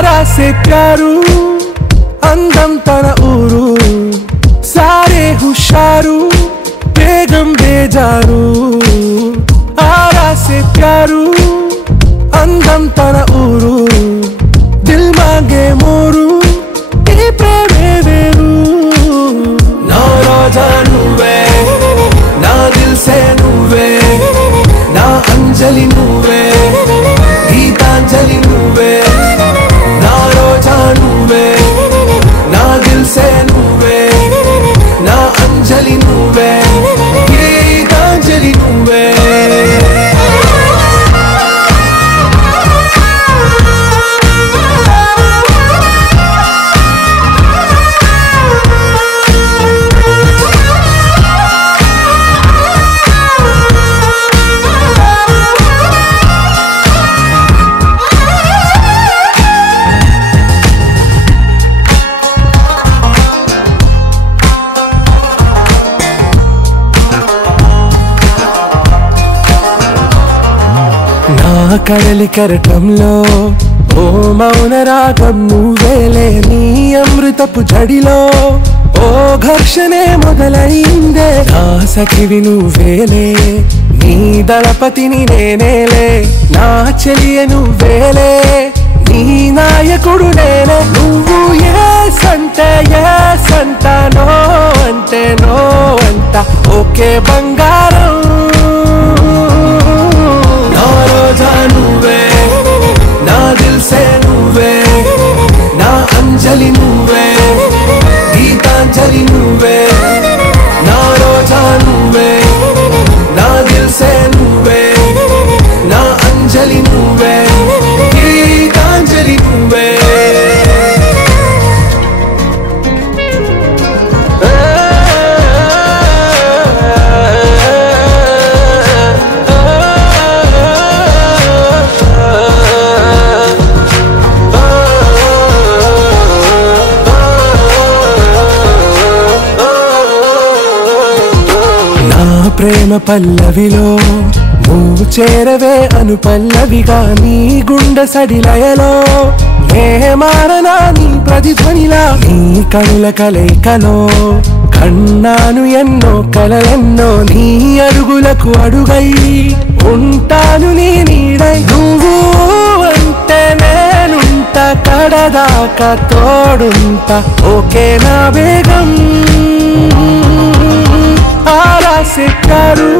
आरा से प्यारू अंदम तन ऊरू सारे हुशारू बेगम बेजारू आरा से प्यारू अंदम तन ऊरू दिल मांगे मोरू ये प्रेमे वेरू ना रोजा नुवे ना दिल से नुवे ना अंजलि नुवे गीतांजलि नुवे ना रोजा नुवे ना दिल से नुवे ना अंजलि नुवे गीतांजलि नुवे కడలి కరటంలో ఓ మౌన రాగం నువ్వేలే నీ అమృతపు జడిలో ఓ ఘర్షణే మొదలైందే నా సఖివి నువ్వేలే నీ దళపతిని నేనేలే నా చెలియ నువ్వేలే నీ నాయకుడు నేనే నువ్వు ఏ సంట నో అంటే నో అంట ఓకే బంగారం रोजा नुवे ना दिल से नुवे ना अंजलि नुवे गीतांजलि नुवे ना रोजा नुवे ना दिल से नुवे ना अंजलि नुवे गीतांजलि नुवे ప్రేమ పల్లవిలో నువ్వు చేరవే అను పల్లవిగా నీ గుండె సడిలయలో నే మారనా నీ ప్రతిధ్వనిలా నీ కనుల కలయికలో కన్నాను ఎన్నో కలలెన్నో నీ అడుగులకు అడుగై ఉంటాను నీ నీడై నువ్వు అంటే నేనుంట కడదాకా తోడుంట ఓకే నా బేగం आरा से प्यारू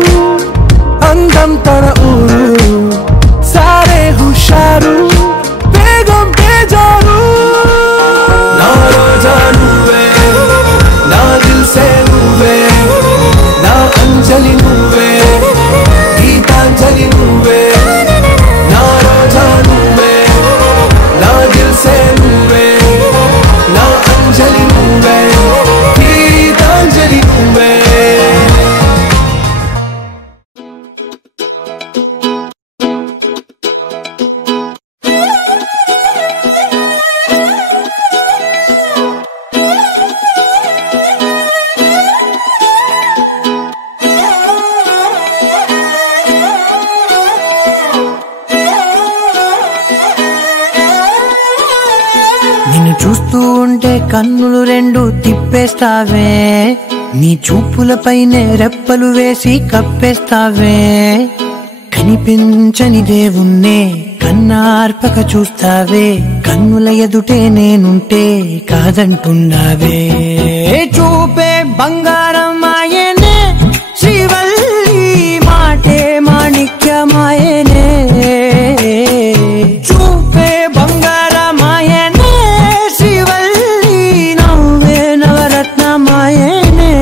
अंदम तन ऊरू सारे हुशारू बेगम बेजारू ना रोजा नुवे ना दिल से नुवे ना अंजलि नुवे गीतांजलि नुवे ना रोजा नुवे ना दिल से नुवे ना अंजलि नुवे गीतांजलि नुवे నిన్ను చూస్తూ ఉంటే కన్నులు రెండు తిప్పేస్తావే నీ చూపులపైనే రెప్పలు వేసి కప్పేస్తావే కనిపించని దేవుణ్ణే కన్నార్పక చూస్తావే కన్నుల ఎదుటే నేనుంటే కాదంటున్నావే చూపే బంగారం ఆయనే శ్రీవల్లి మాటే మాణిక్యమాయనే చూపే బంగారం ఆయనే శ్రీవల్లి నవ్వే నవరత్నమాయనే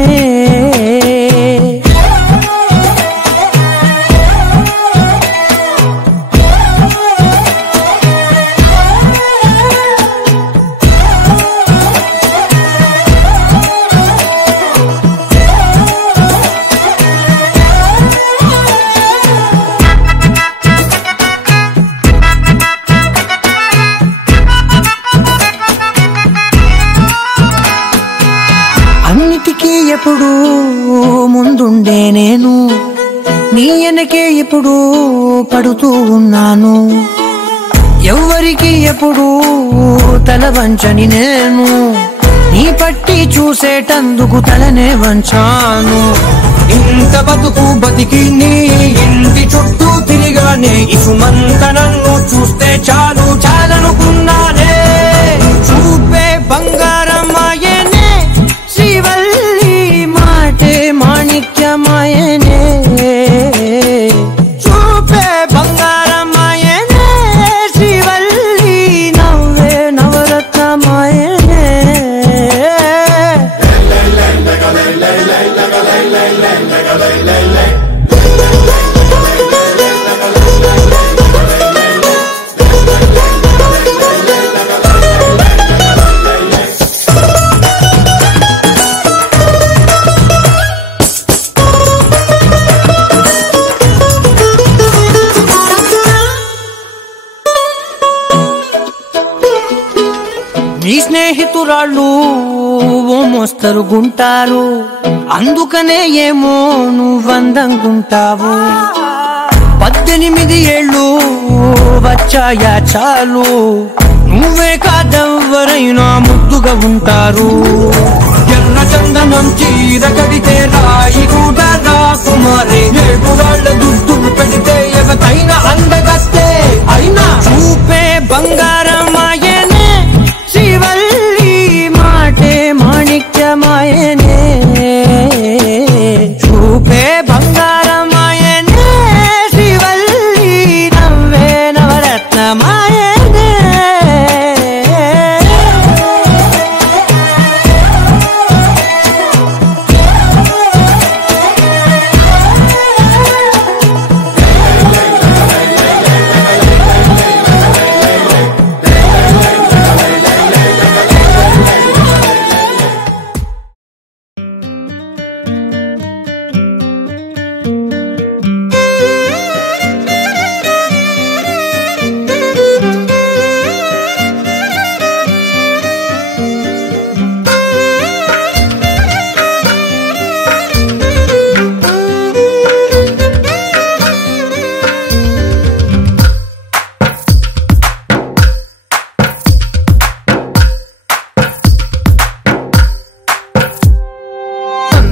ఎప్పుడు ముందుండే నేను నీ వెనకే ఎప్పుడు పడుతూ ఉన్నాను ఎవ్వరికి ఎప్పుడు తల వంచని నేను నీ పట్టి చూసేటందుకు తలనే వంచాను. ఇంత బతుకు బతికి నీ ఇంటి చుట్టూ తిరిగానే ఇసుమంత నన్ను చూస్తే చాలు చాలనుకున్నానే. చూపే బంగారమాయనే శ్రీవల్లి మాటే మాణిక్యమాయనే. చూపే బంగారమాయనే శ్రీవల్లి నవ్వే నవరత్నమాయనే. నీ స్నేహితురాళ్ళు ఓ మోస్తరుగుంటారు, అందుకనే ఏమో నువ్వందంగుంటావు. 18 ఏళ్ళు వచ్చాయా చాలు, నువ్వే కాదెవ్వరైనా ముద్దుగా ఉంటారు. ఎర్ర చందనం చీర కడితే రాయి కూడా రాకుమారి, 7 రాళ్ల దుద్దులు పెడితే ఎవతైనా అందగస్తే అయినా. చూపే బంగారమాయనే శ్రీవల్లి మాటే మాణిక్యమాయనే. చూపే బంగారమాయనే శ్రీవల్లి నవ్వే నవరత్నమాయనే.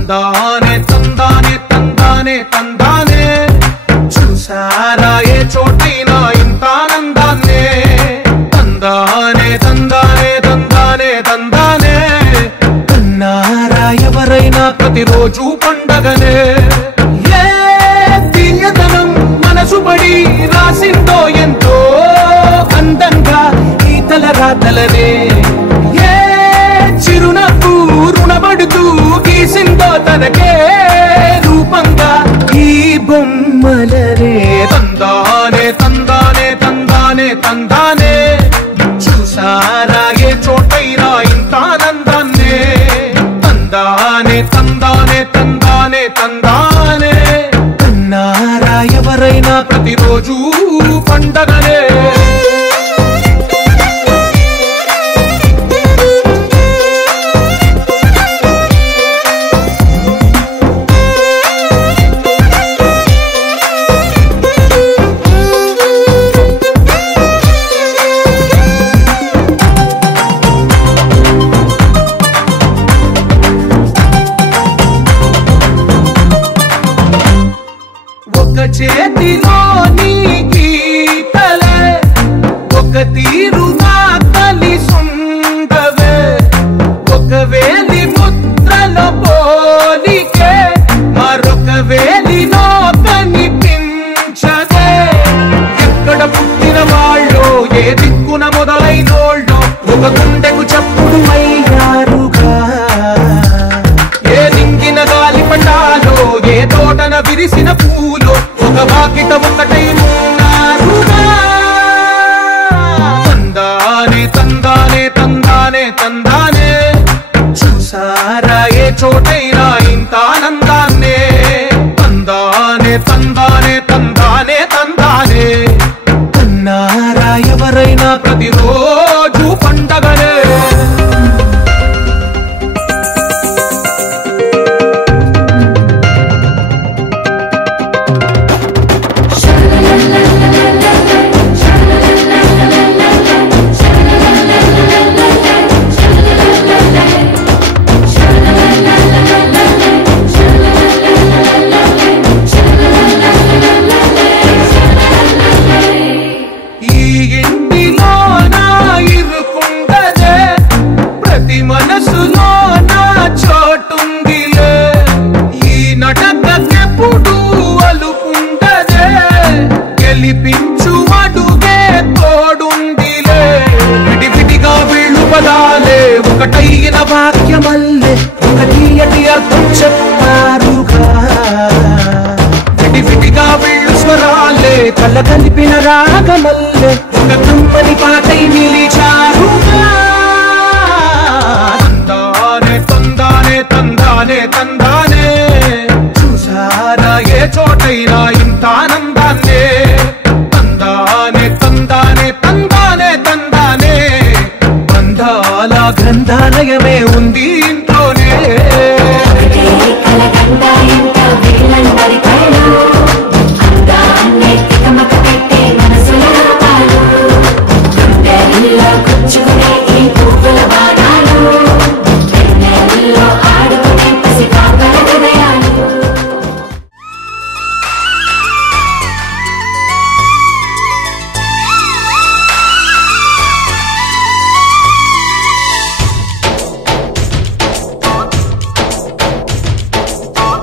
తందానే తందానే తందానే తందానే, చూసారా ఏ చోటైనా ఇంత ఆనందాన్నే. తందానే తందానే తందానే తందానే, కన్నారా ఎవరైనా ప్రతిరోజు పండగనే. ఏ తీయదనం మనసు పడి రాసిందో ఎంతో అందంగా ఈ తలరాతలనే. ఏ చిరునవ్వు రుణపడుతూ గీసిందో తనకే రూపంగా ఈ బొమ్మలనే. తందానే తందానే తందానే తందానే, చూసారా ఏ చోటైనా ఇంత ఆనందాన్నే. తందానే తందానే తందానే తందానే, కన్నారా ఎవరైనా ప్రతిరోజు పండగనే. ఒక చేతిలో నీ గీతలే, ఒక తీరుగా కలిసుండవే. ఒక వేలి ముద్రలో పోలికే మరొక వేలిలో కనిపించదే. ఎక్కడ పుట్టిన వాళ్ళో ఏ దిక్కున మొదలైనోళ్ళో ఒక గుండెకు చప్పుడు అయ్యారుగా. ఏ దింగిన గాలి పండాలో ఏ తోటన విరిసిన పూలో ఒక వాకిట ఒకటై ఉన్నారుగా. తందానే తందానే తందానే తందానే, చూసారా ఏ చోటైనా ఇంత ఆనందాన్నే. తందానే తందానే తందానే తందానే, కన్నారా ఎవరైనా ప్రతిరోజు పండగనే. Shalala చెప్పారుగా విడివిడిగా వీళ్ళు స్వరాలే కళ్ళ కలిపిన రాగమల్లే ఒక కమ్మని పాటై నిలిచారుగా తందానే తందానే తందానే చూసారా ఏ చోటైనా ఇంత ఆనందాన్నే తందానే తందానే తందానే తందానే బంధాల గ్రంథాలయమే ఉంది ఇంట్లోనే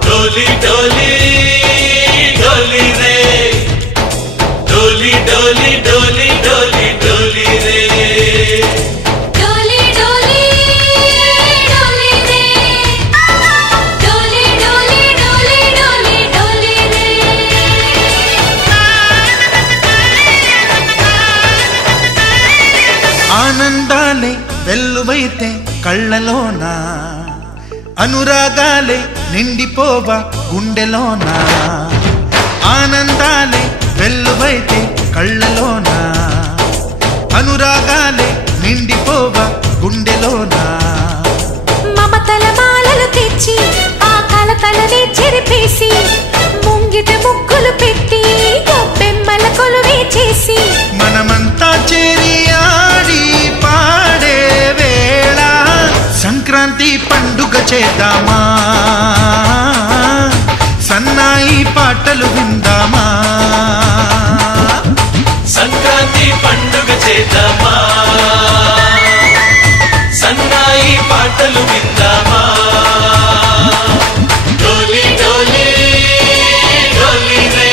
डोली डोली डोली रे डोली डोली डोली डोली डोली रे डोली डोली डोली रे डोली डोली डोली डोली डोली रे ఆనందాలే వెల్లువైతే కళ్ళలోనా అనురాగాలే నిండిపోవా గుండెలోనా ఆనందాలే వెల్లువైతే కళ్ళలోనా అనురాగాలే నిండిపోవా గుండెలోనా మమతల మాలలు తెచ్చి ఆ కలతలనే చెరిపేసి ముంగిట ముగ్గులు పెట్టి బెమ్మల కొలువే చేసి మనమంతా చేరి ఆడి పాడే వేళ సంక్రాంతి పండుగ చేద్దామా సన్నాయి పాటలు విందామా సంక్రాంతి పండుగ చేద్దామా సన్నాయి పాటలు విందామా డోలి డోలి డోలి రే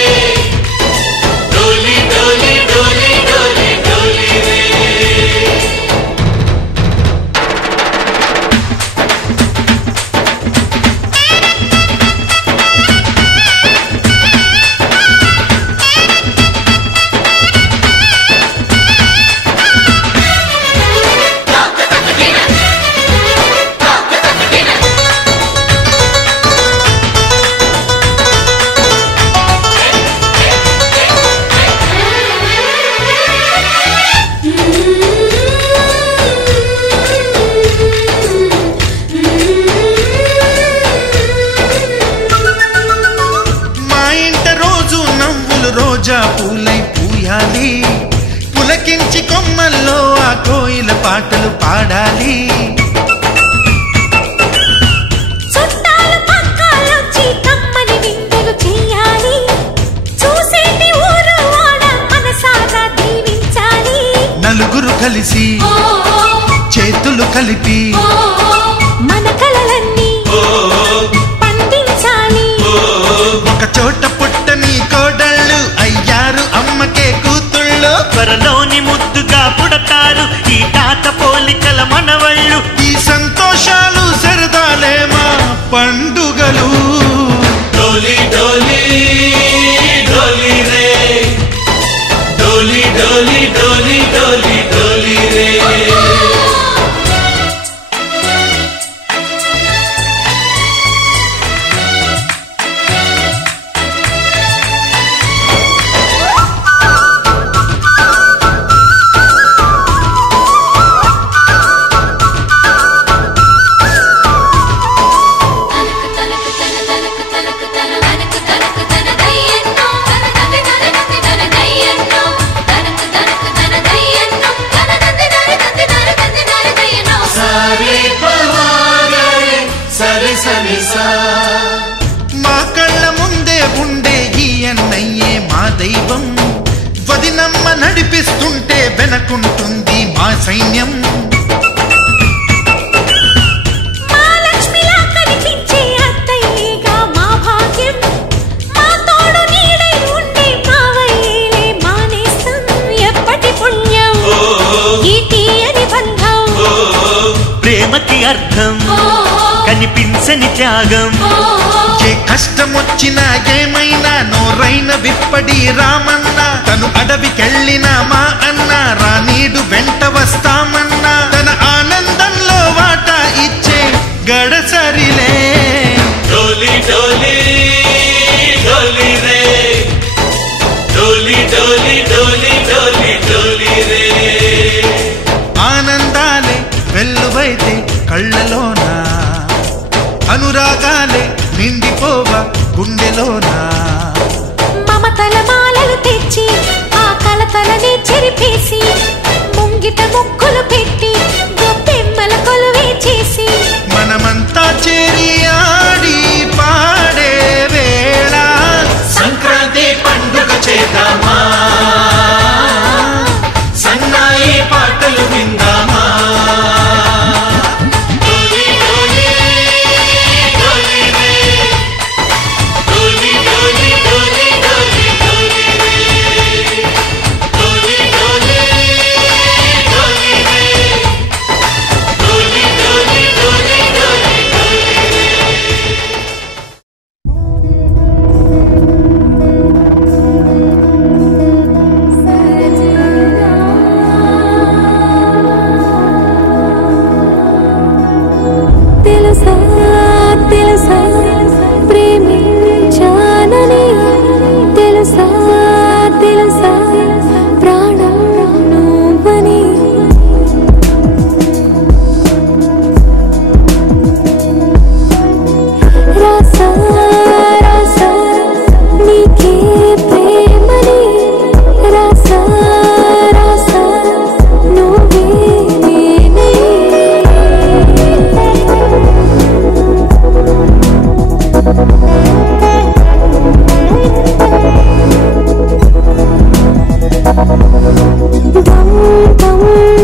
డోలి డోలి డోలి డోలి డోలి రే రోజా పూలై పూయాలి పులకించి కొమ్మల్లో ఆ కోయిల పాటలు పాడాలి చుట్టాలు పక్కాలొచ్చి కమ్మని విందులు చేయాలి చూసేటి ఊరు వాడ మనసారా దీవించాలి నలుగురు కలిసి చేతులు కలిపి మన కలలన్నీ పండించాలి ఒక చోట పుట్టని కోడళ్ళు అయ్యారు అమ్మకే కూతుళ్ళు త్వరలోని ముద్దుగా పుడతారు ఈ తాత పోలికల మనవళ్ళు ఈ సంతోషాలు సరదాలే మా పండుగలు డోలి డోలి డోలి రే డోలి డోలి డోలి డోలి డోలి రే మా కళ్ళ ముందే ఉండే ఈ అన్నయ్యే మా దైవం వదినమ్మ నడిపిస్తుంటే వెనకుంటుంది మా సైన్యం ప్రేమకి అర్థం కని నేర్పించని త్యాగం. ఏ కష్టం వచ్చినా ఏమైనా నోరైన విప్పడి రామన్నా, తను అడవికెళ్ళినా మా అన్న రానీడు వెంట వస్తామన్నా, తన ఆనందంలో వాటా ఇచ్చే గడసరిలే. డోలి డోలి డోలి రే, డోలి డోలి డోలి డోలి డోలి రే. ఆనందాలే వెల్లువైతే కళ్ళలోన, అనురాగాలే నిండిపోవా గుండెలోనా. మమతల మాలలు తెచ్చి ఆ కలతలని చెరిపేసి, ముంగిట ముక్కులు పెట్టి గొప్పెమ్మల కొలువే చేసి, మనమంతా చేరి ఆడి పాడే వేళ సంక్రాంతి పండుగ చేద్దామా, సన్నాయి పాటలు విందామా. డోలి డోలి డోలి రే, డోలి డోలి డోలి డోలి డోలి రే, డోలి డోలి డోలి రే, డోలి డోలి డోలి డోలి డోలి రే. తెలుసా తెలుసా ప్రేమించానని, తెలుసా తెలుసా ప్రాణం నువ్వని. రాసా రాసా నీకే ప్రేమని, రాసా రాసా నువ్వే నేనే. దం దం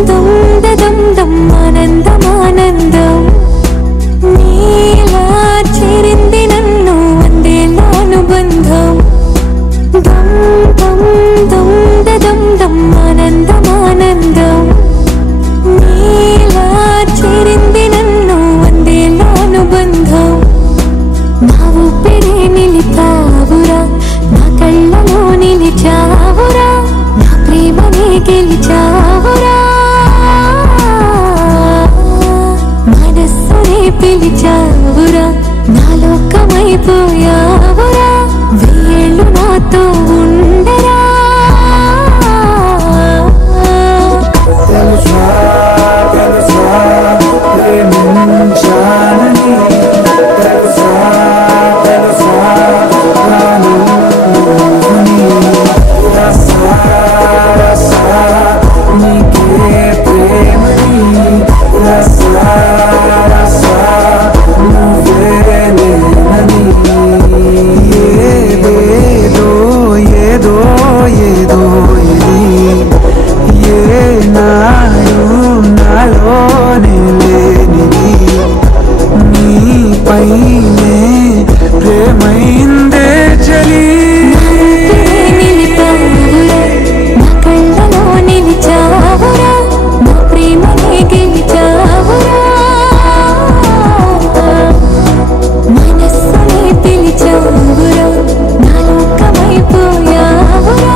దం దం దం ఆనందం ఆనందం, నీలా చేరింది నన్ను వందేళ్ళ అనుబంధం. దం దం దం దం దం ఆనందం ఆనందం, నీలా చేరింది నన్ను వందేళ్ళ అనుబంధం. నా ఊపిరే నిలిపావురా, నా కళ్ళలో నిలిచావురా, నా ప్రేమనే గెలిచావురా, మనస్సునే పిలిచావురా, నా లోకమైపోయావురా, వెయ్యేళ్ళు నాతో ఉండరా. తెలుసా తెలుసా ప్రేమించానని, తెలుసా తెలుసా ప్రాణం నువ్వని. రసా రసా నీకే ప్రేమని, రసా రసా నువ్వే నేనని. ఏదేదో ఏదో ఏదో ఇది, ఏ నాడు నాలోనే లేనిది, నీపైనే ప్రేమైందే చలి. నిలిపావురా, నా కళ్ళలో నిలిచావురా, నా ప్రేమనే గెలిచావురా, మనస్సునే పిలిచావురా, నా లోకమైపోయావురా,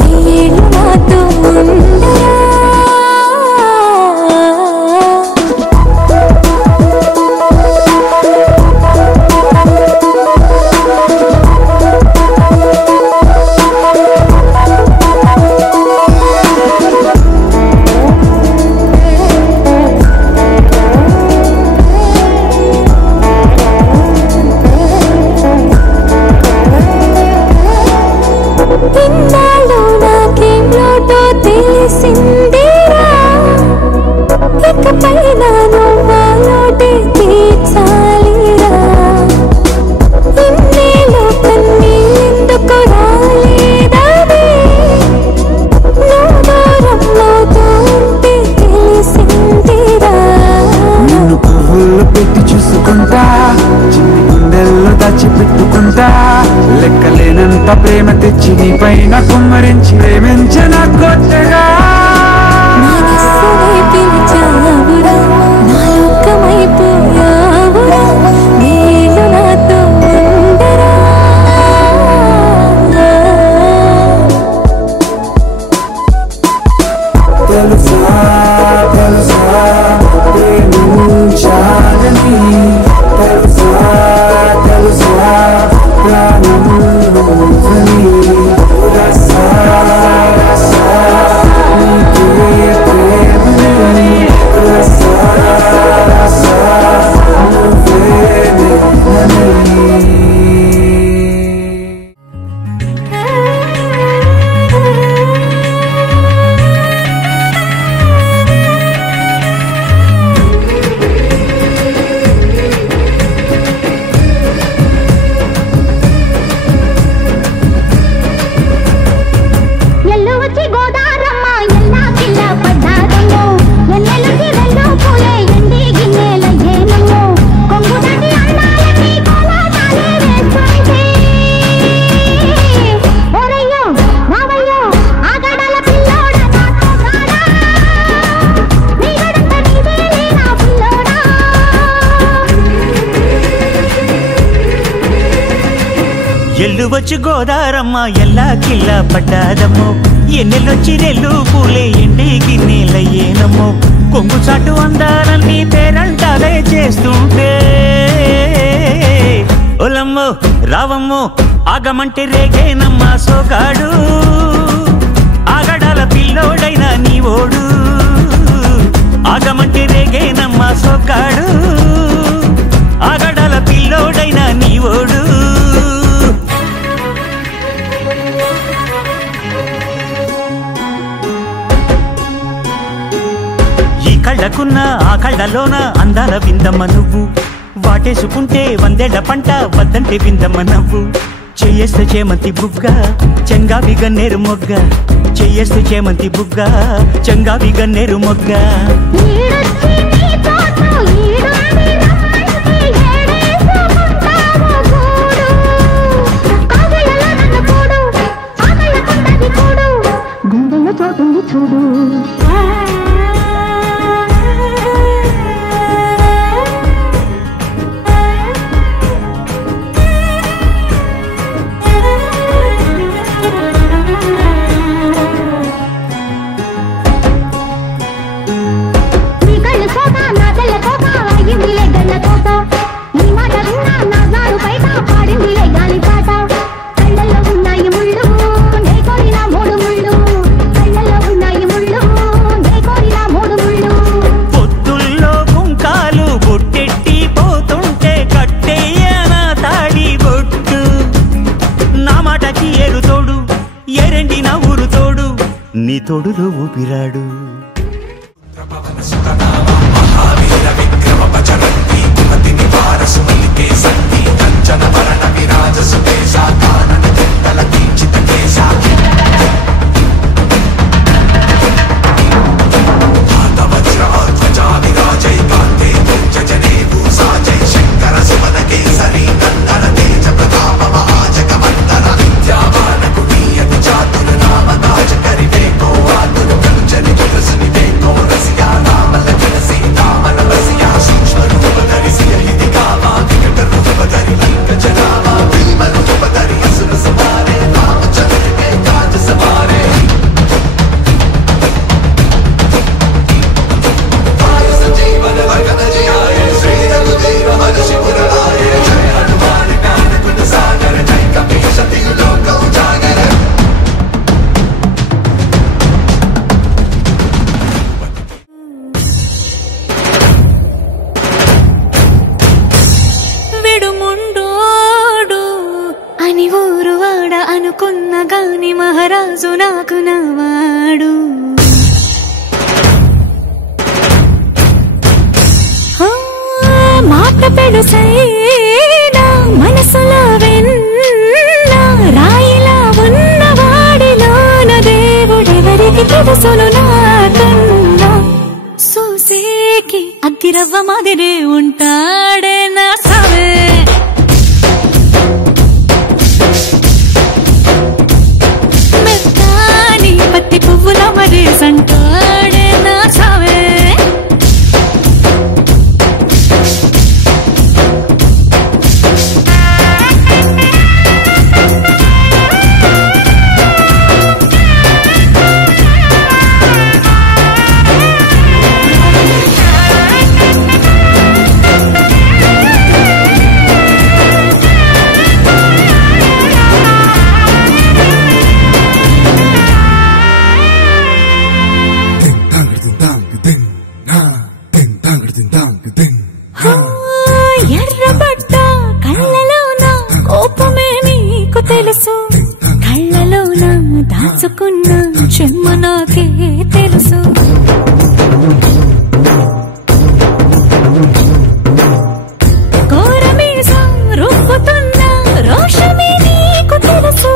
వెయ్యేళ్ళు నాతో ఉండరా. ఇన్నాళ్ళు నాకేం లోటో తెలిసిందిరా, ఇకపై నాను ఆ లోటే తీర్చాలిరా. ఇన్నేళ్ళు కన్నీళ్ళెందుకు రాలేదని, నువ్వు దూరంలో ఉంటే తెలిసిందిరా. నిన్ను పువ్వులు పెట్టి చూసుకుంటా, చిన్ని గుండెల్లో దాచిపెట్టుకుంటా, లెక్కలేనంత ప్రేమ తెచ్చి నీ పైన కుమ్మరించి ప్రేమించిన కొత్తగా. మనస్సునే పిలిచావురా, నా లోకమైపోయావురా, ఎల్లు వచ్చి గోదారమ్మ ఎల్లా కిల్లా పడ్డాదమ్మో ఎన్నెల్లొచ్చి రెల్లు పూలే ఎండికి నీళ్ళయ్యేనమ్మో కొంగు చాటు అందాలన్నీ పేరంటాలే చేస్తుంటే ఒలమ్మో రావమ్మో ఆగమంటే రేగేనమ్మ సోగాడు ఆగడాల పిల్లోడైనా నీ ఓడు ఆగమంటే రేగేనమ్మ సోగాడు ఆగడాల పిల్లోడైనా నీ ఓడు ఈ కళ్ళకున్న ఆ కళ్ళలోన అందాల విందమ్మ నువ్వు వాటేసుకుంటే వందేళ్ల పంట వద్దంటే విందమ్మ నవ్వు చెయ్యేస్తే చేమంతి బుగ్గ చెంగావి గన్నేరు మొగ్గ చెయ్యేస్తే చేమంతి బుగ్గ చెంగావి గన్నేరు మొగ్గ చూడు నీ తోడులో ఊపిరాడు అనుకున్న గాని మహారాజు నాకు నవాడు మాట పెడుసైనా మనసులో వెన్న రాయిలా ఉన్నవాడిలోన దేవుడెవరికి తెలుసును నాకన్నా సూసేకి అగ్గిరవ్వ మాదిరే ఉంటాడే నా సవే పత్తి పువ్వుల మరి సంటాడే నా సావే ఎర్రబడ్డ కళ్ళలోన కోపమే నీకు తెలుసు కళ్ళలోన దాచుకున్న చెమ్మ నాకే తెలుసు కోరమీసం రూపుతున్న రోషమే నీకు తెలుసు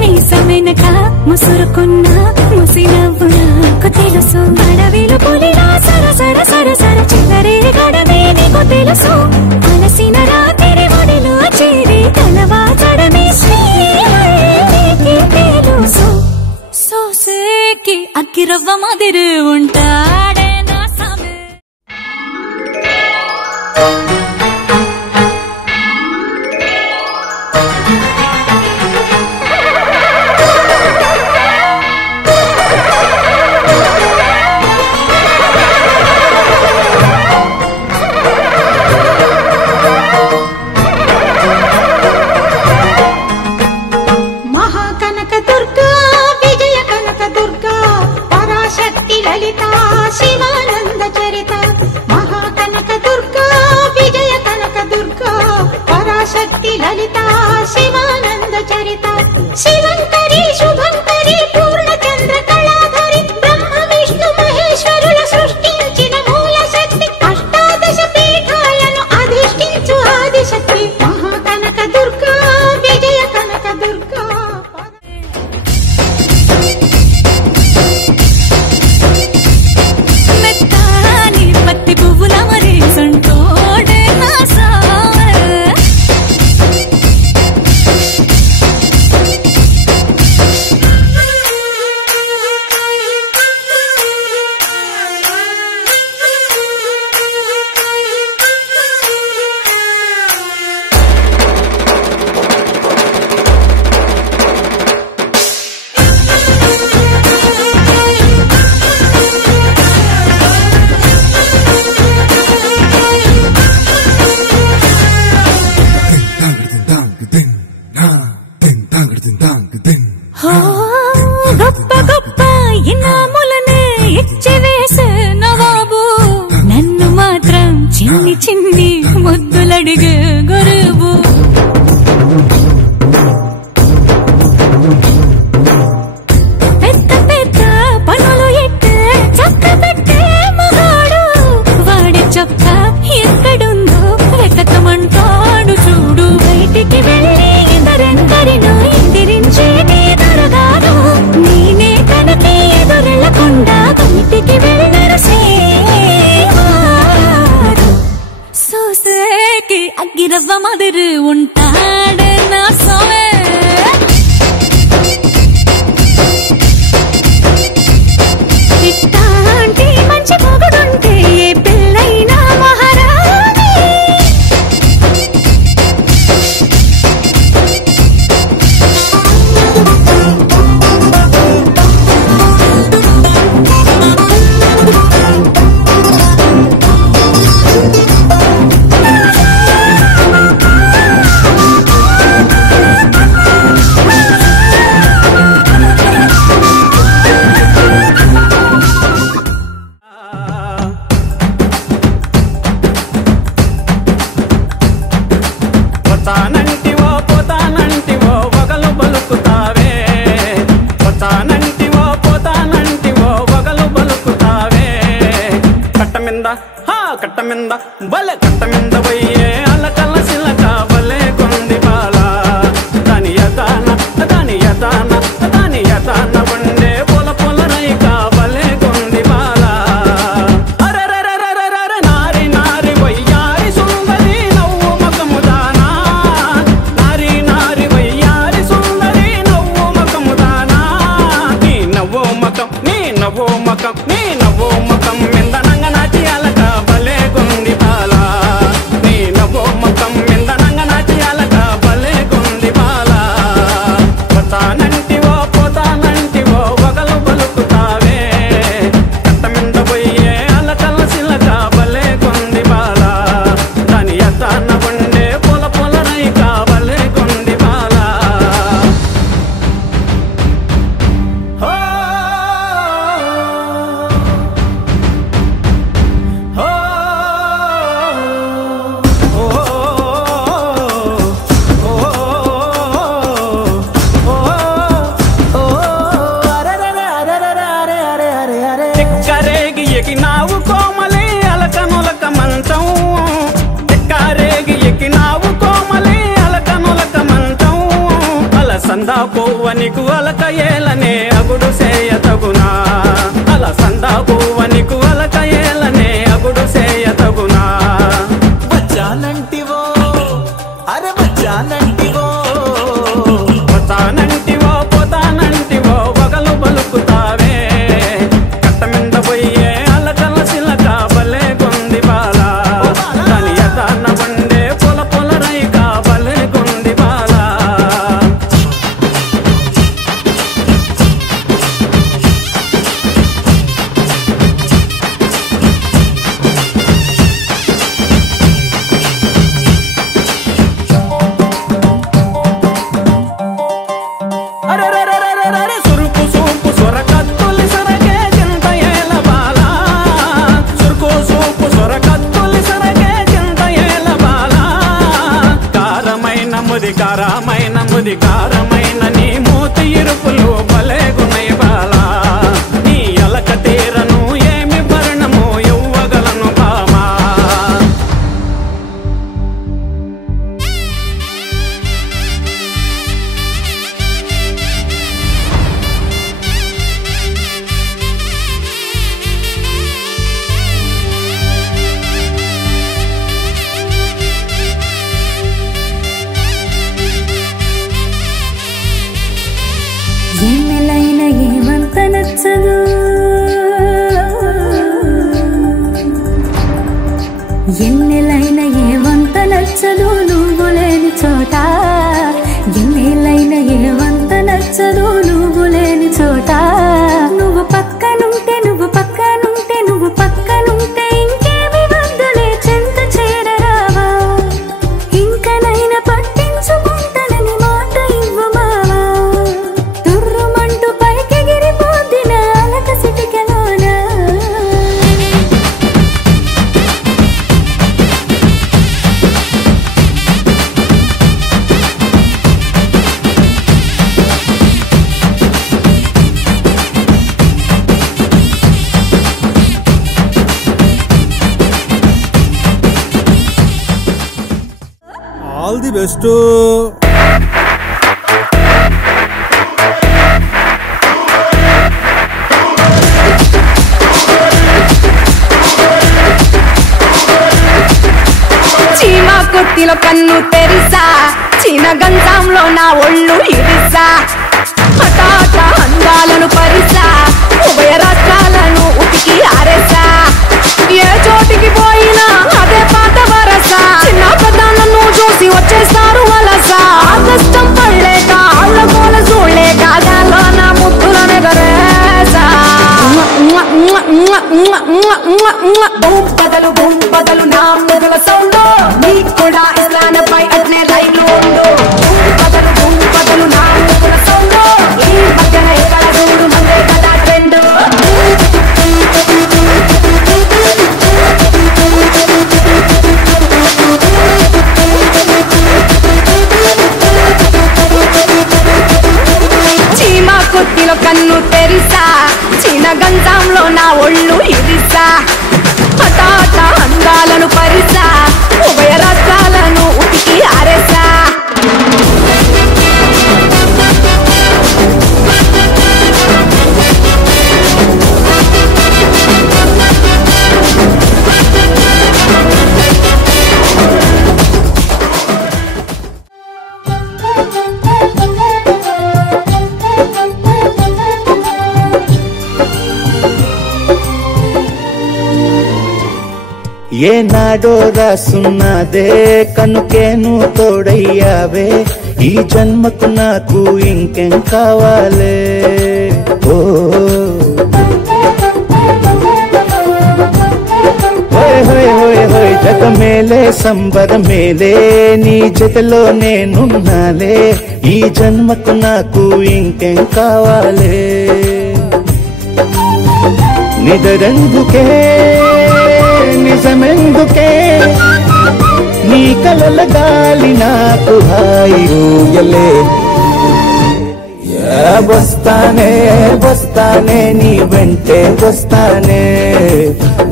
మీసమెనక ముసురుకున్న ముసినవ్వు నాకు తెలుసు అడవిలు పులిలా సర సర సర సర చివరే గడమే నీకు తెలుసు అలసిన రాత్రి ఒడిలో చేరి కలవాచడమే శ్రీకి తెలుసు సోసేకి అగ్గిరవ్వ మాదిరి ఉంటాడే నా సమే గొప్ప గొప్ప ఇనాములనే ఇచ్చి వేసే నవాబు నన్ను మాత్రం చిన్ని చిన్ని ముద్దులడిగే గురువు పెద్ద పెద్ద పనులు ఎట్టే చక్క పెట్టే మగాడు వాడి చొక్క ఎక్కడుందో వెతకమంటాడు చూడు బయటికి వెళ్ళి ఇద్దరెందరినో ఎదిరించే దొరగాడు నేనే తనకి ఎదురెళ్ళకుండా బయటికి వెళ్ళరు సేవాడు సోసేకి అగ్గిరవ్వ మదురు ఉంటాడే నా సోమే ఇట్టాంటి మంచి మొగుడుంటే ఏ పిల్లైనా మహారాణి పోతానంటివో పోతానంటివో వగలు బలుకుతావే పోతానంటివో పోతానంటివో వగలు బలుకుతావే కట్ట మింద బలె కట్ట మింద పోయే అలకల సిలక బలే కొంది బాల దాని యదాన వండే పొల పొల రైక బలే కొంది బాల అరెరెరెరెరెరె నారి నారి వయ్యారి సుందరి నవ్వు మకముదానా నారి నారి వయ్యారి సుందరి నవ్వు మకముదానా నీ నవ్వు మకం మిందనంగ నాటి అలక బలే కొంది బాల నీ నవ్వు మకం మిందనంగ నాటి అలక బలే కొంది బాల పోతానంటివో పోతానంటివో వగలు బలుకుతావే కట్ట మింద పోయే అలకల సిలక బలే కొంది బాల దాని యతాన వండే పొల పొల రైక బలే కొంది బాల తిక్కరేగి ఎగినావు కోమలి అలకనులక మంచం తిక్కరేగి ఎగినావు కోమలి అలకనులక మంచం అలసందా పువ్వనికు అలక ఏలనే అగుడు సేయ తగునా అలసందా పువ్వనికు అలక ఏలనే అగుడు సేయ తగునా వచ్చానంటివో అరే వచ్చానంటివో పోతానంటివో పోతానంటివో వగలు బలుకుతావే కట్ట మింద పోయే అలకల సిలక బలే కొంది బాల దాని యతాన వండే పొల పొల రైక బలే కొంది బాల అరెరెరెరెరెరె సురుకు సూపు సొరకత్తులి సరగే చింత ఏల బాల సురుకు సూపు సొరకత్తులి సరగే చింత ఏల బాల కారమైన ముదికారమైన నీ మూతి ఇరుపులు బలే గుణయ బాల నీ అలక తీరను ఏమి భరణము ఇవ్వగలను బామా ఎన్నెలైన ఏమంత నచ్చదు ఎన్నెలైన ఏమంత నచ్చదు నువ్వు లేని చోట ఎన్నెలైన ఏమంత నచ్చదు నువ్వు లేని చోట నువ్వు పక్కనుంటే ఇంకేమి వద్దులే చెంత చేరరావా ఇంకనైనా పట్టించుకుంటానని మాట ఇవ్వు మావా తుర్రుమంటూ పైకి బెస్ట్. చీమా కొత్తిలో కన్ను తెరిసా, చీన గంజంలో నా ఒళ్ళు ఇరిసా, హఠాట అందాలను పరిసా, ఉభయ రాష్ట్రాలను ఉతికి ఆరేసా, ఏ చోటికి పోయినా అదే పాత వరస, చిన్న పెద్దలను చూసి వచ్చేస్తారు వలస, కష్టం పడలేక ఆళ్ళ గోల చూడలేక గాల్లో నా ముద్దులను గరేసా, బొంపదలు నా ముద్దుల సౌండ్, నీకు కూడా ఇస్లానపై అట్నే లైన్లో ఉండు, బొంపదలు నా ముద్దుల సౌండ్, ఈ మధ్యన ఎక్కడ చూడు మందే కదా ట్రెండ్. చీమా కొత్తిలో కన్ను తెరిసా, చీన గంజంలో నా ఒళ్ళు ఇరిసా, హఠాట అందాలను పరిసా, ఉభయ రాష్ట్రాలను ఉతికి ఆరేసా. ఏనాడో రాసున్నదే కనుకేను తోడయ్యావే, ఈ జన్మకు నాకు ఇంకేం కావాలే. ఓ హోయ్ హోయ్ హోయ్ హోయ్ జగమేలే సంబరమేలే, నీ జతలో నేనున్నాలే, ఈ జన్మకు నాకు ఇంకేం కావాలే. నిదరెందుకే నిజమెందుకే, నీ కలల గాలి నాకు హాయిలే. వస్తానే వస్తానే నీ వెంటే వస్తానే,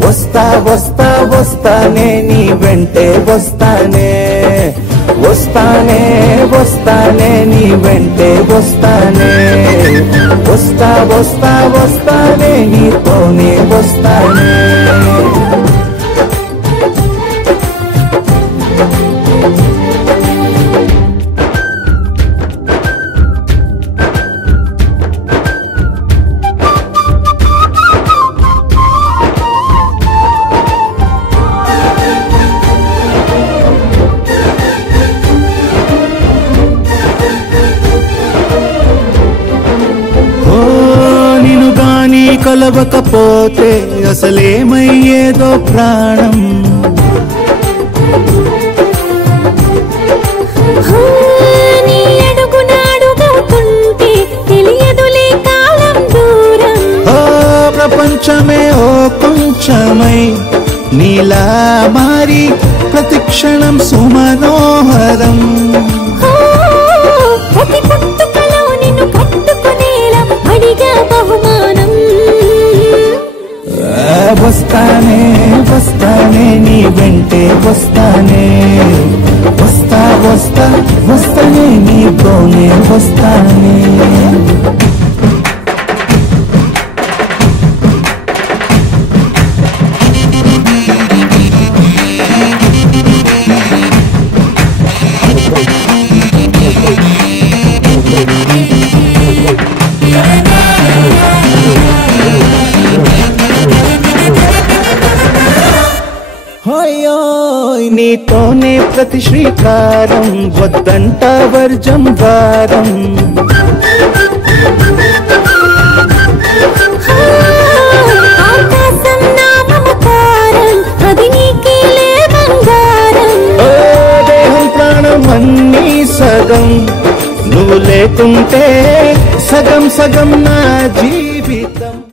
వస్తా వస్తా వస్తానే నీ వెంటే వస్తానే, వస్తానే వస్తానే నీ వెంటే వస్తానే, వస్తా వస్తా వస్తానే నీతోనే వస్తానే. కలవకపోతే అసలేమయ్యేదో ప్రాణం, నీ అడుగునాడుగవుతుంటే తెలియదులే కాలం దూరం, ప్రపంచమే ఓ కొంచెమై నీలా మారి ప్రతిక్షణం సుమనోహరం. ప్రతి పుట్టుకలో నిన్ను కట్టుకునేలా అడిగా బహుమానం. వస్తానే వస్తానే నీ వెంటే వస్తానే, వస్తా వస్తా వస్తానే నీతోనే వస్తానే. నీతోనే ప్రతి శ్రీకారం, వద్దంట వర్జం వారం. ఆకాశం నా మమకారం, అది నీకేలే బంగారం. దేహం ప్రాణం అన్నీ సగం, నువ్వు లేకుంటే సగం సగం నా